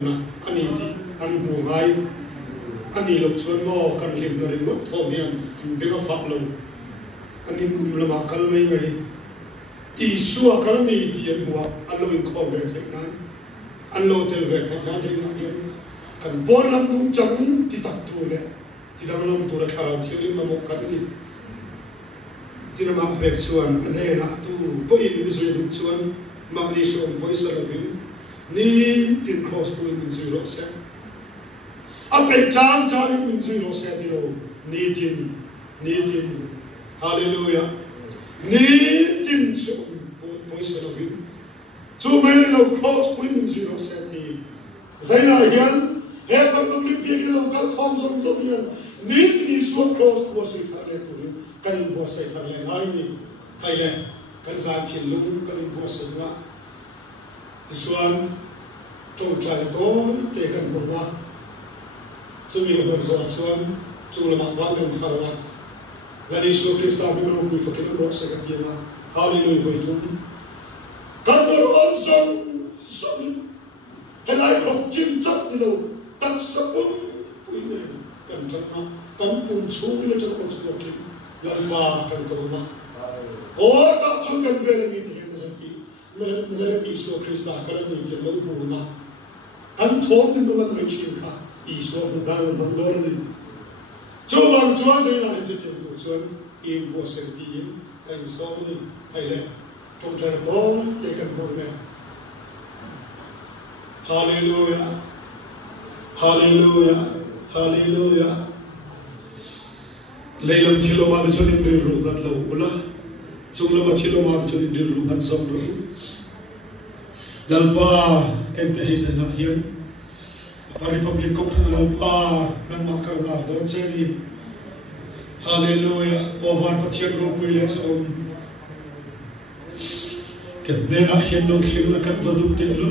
anh đi anh buông ai anh đi lục xuân mò cần liềm là mất thom hiền anh biết có phạm luôn anh đi làm mà cần mấy ngày Isua cần đi tiền mua anh lo in khó về thế này anh lo tiêu về thế này chính là hiền cần bốn năm nung trắng thì tập tu đấy thì đang làm tu là khá là thiếu nhưng mà một cần đi thì nó mà về xuân anh ấy là tu bơi đi rồi được xuân mà đi xuân bơi sờ vin ni tin cross bơi mình rồi sẽ anh phải chăm chăm mình rồi sẽ đi đâu ni tin hallelujah ni tin xuân bơi sờ vin chú mấy lâu cross bơi mình rồi sẽ đi vậy là hiện hết các công việc kia lâu các phong giống hiện ni xuân cross bơi sờ thằng này tụi cái gì bơi sờ thằng này ai ni cái này cái giá tiền luôn cái gì bơi sờ ngã xuân trong trái đó để gần một năm chú mình làm sao xuân chú làm ăn vang gần khá là là đi xuống Christa mình đâu cũng phải cái nó sẽ cái gì là hallelujah với chúng các bạn ôn sống hay là học chim chắc đi đâu tác sắc quý này cần chắc nó cần cùng xuống lên cho nó sự kiện là mà cần cầu nó các chú cần về là gì thì mình sẽ đi xuống Christa cái này thì lâu buồn mà anh thốn thì nó vẫn nói chuyện cả Isua cũng đang làm đó rồi chú vâng chúa sẽ là anh thực hiện của chúa in bùa sẽ tin thành số này hay là trong trái đó để cần một ngày hallelujah hallelujah hallelujah lấy làm thi lô mà cho nên điều rủ gặt lâu ula chúng làm thi lô mà cho nên điều rủ gặt xong rồi lalpa em thấy rằng là hiện Republic of lalpa nang makarna don cheri hallelujah ovan pathian ro puile som ke dega hiện no khim na kan badu te lu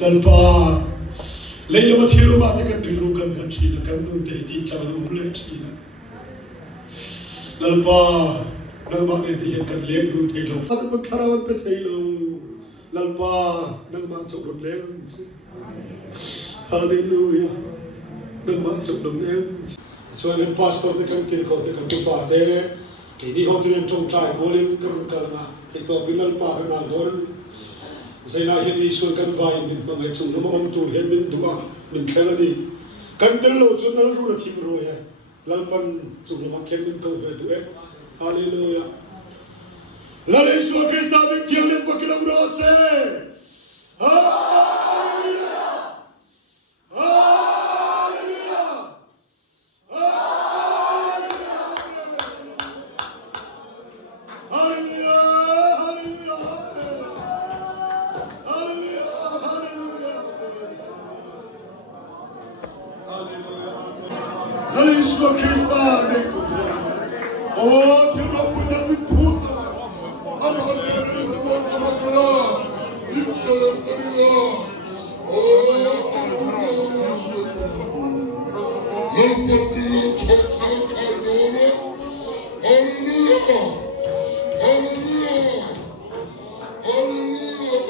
lalpa leila ma thilu ma te kan tilu kan kan chi na kan dun te ti cha na ule chi na lalpa nang ma ne ti kan lek dun te lo fa ma kharawan pe te lo lalpa nang ma chok dun lek hallelujah nang ma chok dun lek so le pastor te kan kil ko te kan tu pa te ke ni ho tin trong trai ko ling kan kan na ke to bi lalpa kan na dor sai na hi ni so kan vai min ma ngai chung no ma tu hen min duwa min khela ni kan tel lo chu nal ru ra thim ro ya lalpan chung ma khen min to ve tu e hallelujah la Yesu Cristo min kiale pa kilam ro se hallelujah hallelujah hallelujah Yesu Cristo de tuya. Oh, que robo da mi puta. Amale por chakra. Insolentariedad. Oh, que robo Yesu. Lo porque chakra cardona. Aleluya. Aleluya. Aleluya. Hallelujah.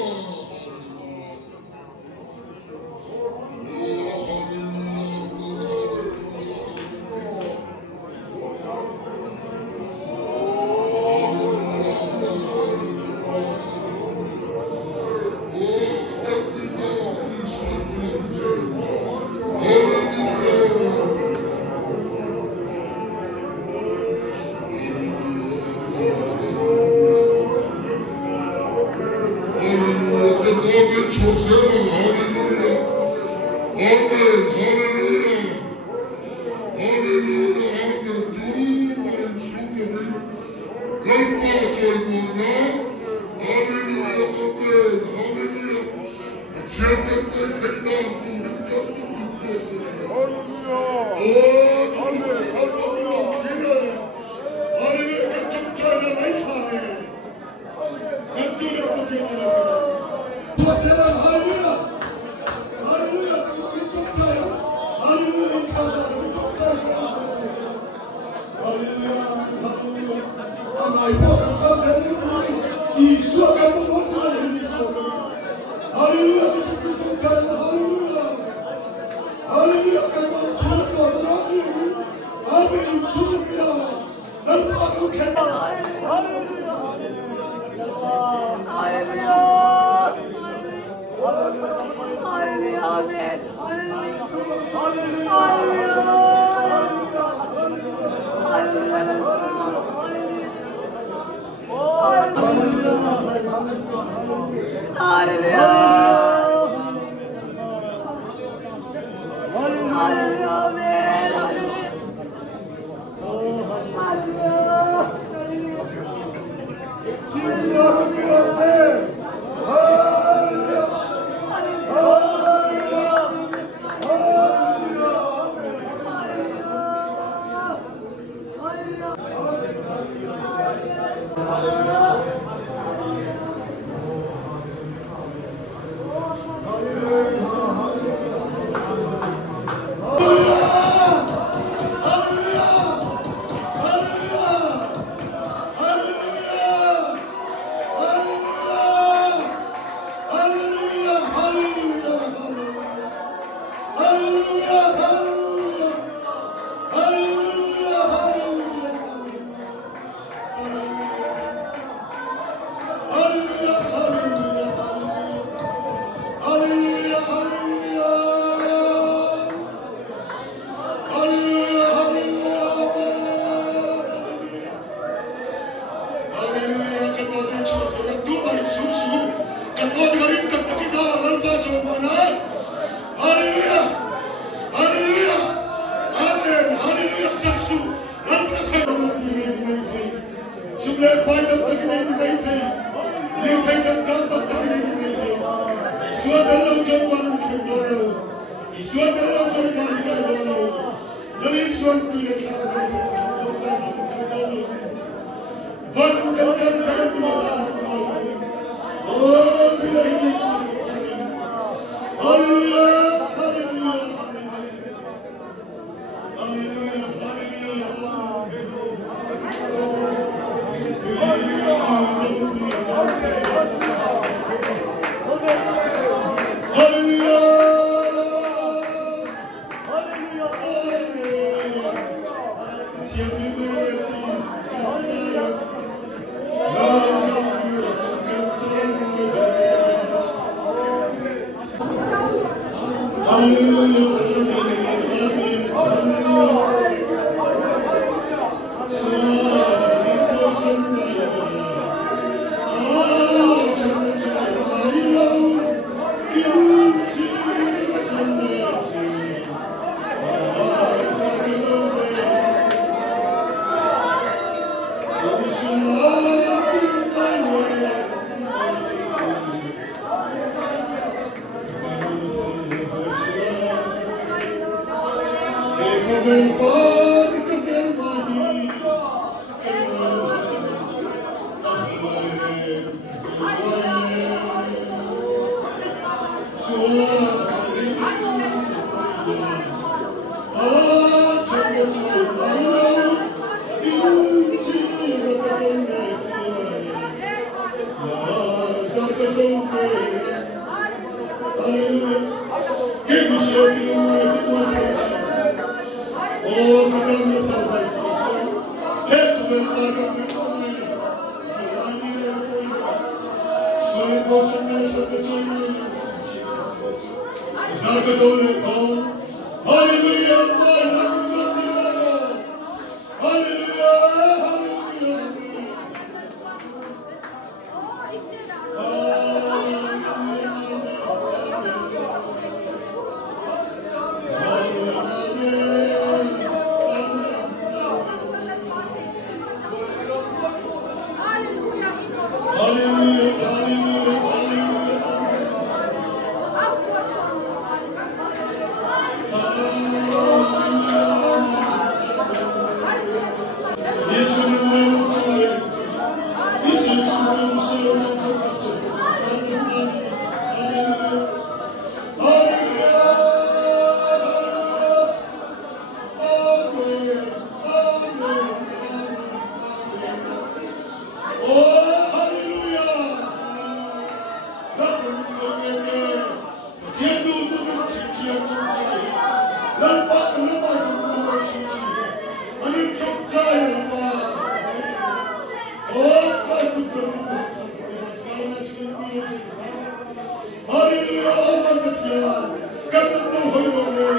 Hallelujah.